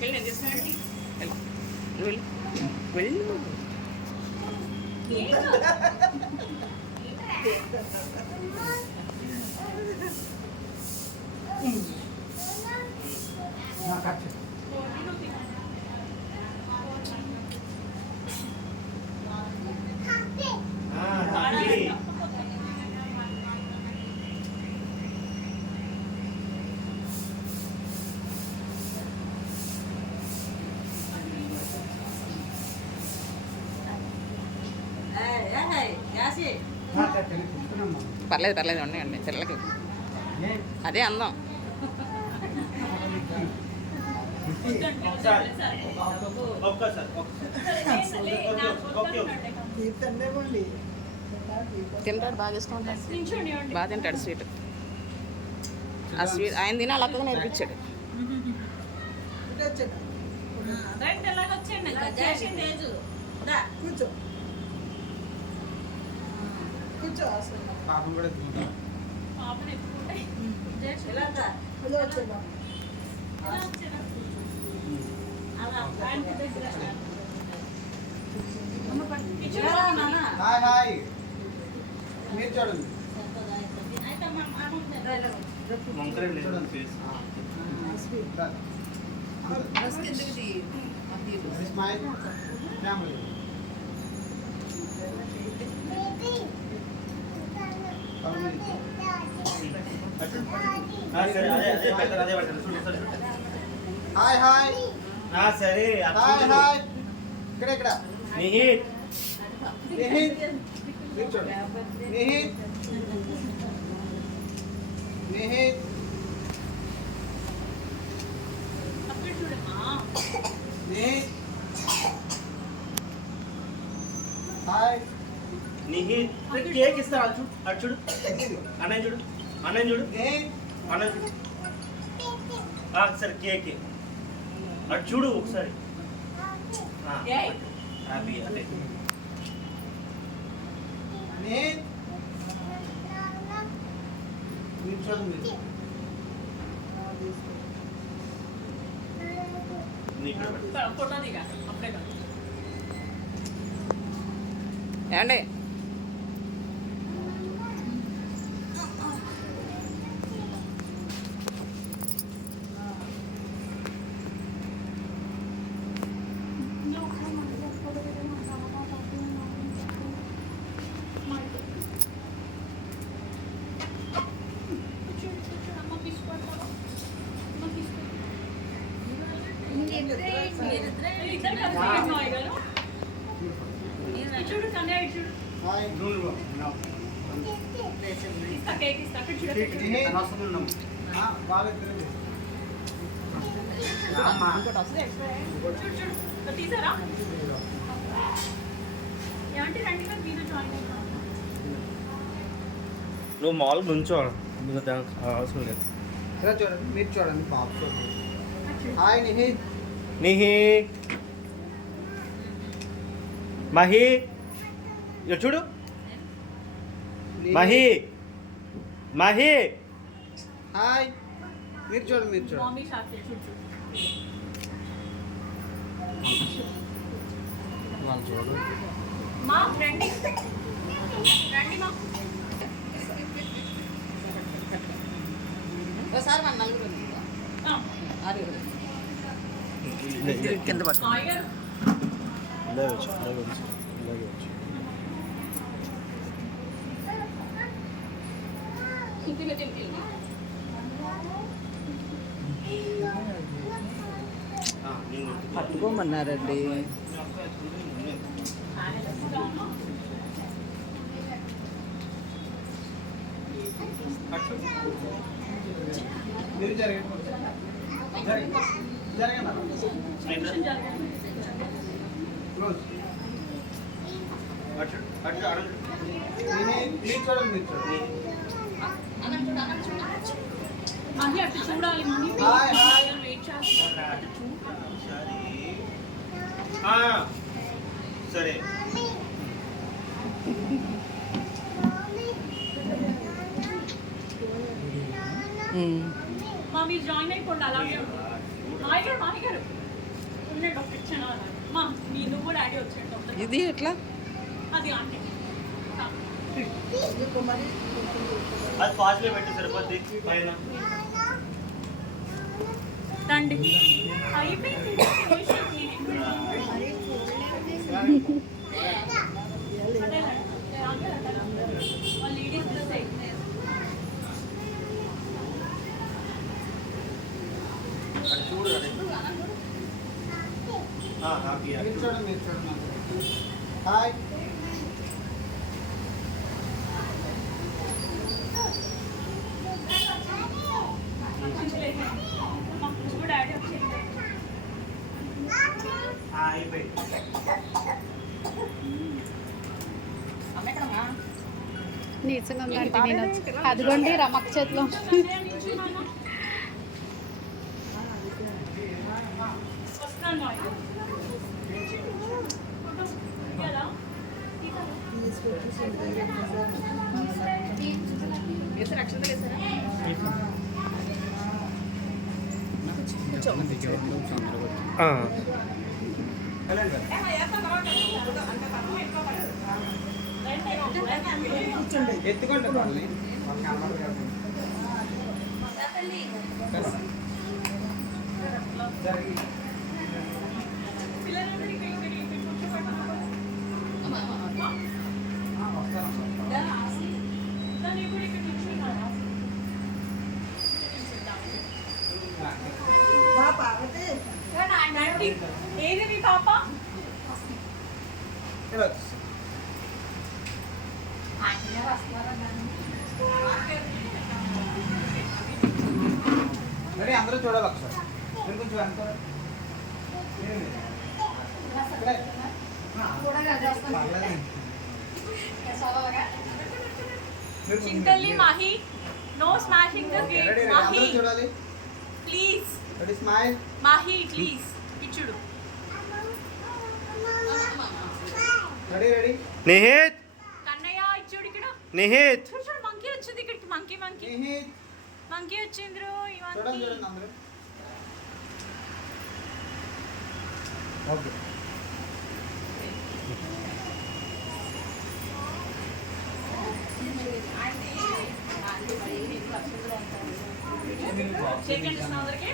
వెళ్ళి నేను తీసుకున్నాను. వెళ్ళు వెళ్ళు వెళ్ళు. పర్లేదు పర్లేదు ఉన్నాయండి పిల్లలకి, అదే అందం. తింటాడు, బాగా చేసుకుంటాడు, బాగా తింటాడు స్వీట్. ఆ స్వీట్ ఆయన తిని అలా నేర్పించాడు. హాయ్ హాయ్ మీరు చూడండి. Smile family. హాయ్ హాయ్ సరే హాయ్ హాయ్. ఇక్కడ ఇక్కడ నిహిత్ నిహిత్ మీరు చూడండి. నిహిత్ నిహిత్ నిహిత్ హాయ్. నిహిత్ కేక్ ఇస్తా. అటు చూడు అన్నయ్య చూడు, అన్నయ్య చూడు, నిహిత్ అన్నయ్య చూడు. సరే కేక్ అటు చూడు ఒకసారి. హ్యాపీ అదే నిహిత్ మీరు చూడండి. ఏమండి నువ్వు మాల్ నుంచోవాలి, మీకు దానికి అవసరం లేదు. ఇలా చూడండి, మీరు చూడండి బాబు చూడండి. హాయ్ నిహిత్. నిహి మహి ఇటు చూడు. మహి మహి హాయ్ మీరు చూడండి, మీరు చూడండి. వాళ్ళు చూడు. మా రండి రండి మా ఒకసారి మన నలుగురు కింద పట్టు. పట్టుకోమన్నారండి. మీరు జరగండి. క్లోజ్. మీరు చూడండి, మీరు చూడండి. మహి అటు చూడాలి. Mahi hi hi. వెయిట్ చేస్తున్నారు. సరే మా మీరు జాయిన్ అయిపోండి. అలాగే హాయ్ గారు, హాయ్ గారు. ఇది ఎట్లా అది ఫాస్ట్లో పెట్టి సరిపోద్ది పైన రండి అయిపోయింది లేడీస్ డ్రెస్ అయితే చూడు మీరు చూడండి హాయ్ డాడీ వచ్చి అయిపోయింది నీచంగా ఉందంటే నేను వచ్చి అదిగోండి రమక్ చేతిలో ఎత్తుకుంటే ఏది మీ పాప మరి అందరూ చూడాలి ఒకసారి మీరు కొంచెం వెనక చింతల్లి Mahi no smashing the gate Mahi చూడాలి please ready smile Mahi please ఇచ్చుడు రెడీ రెడీ నిహిత్ కన్నయ్య ఇచ్చుడు ఇక్కడ నిహిత్ చూడు చూడు మంకీ వచ్చింది ఇక్కడికి మంకీ మంకీ మంకీ వచ్చింది ఈ చూడండి మంకీ చూడండి అందరూ ఓకే షేక్ హ్యాండ్ ఇస్తున్నా అందరికి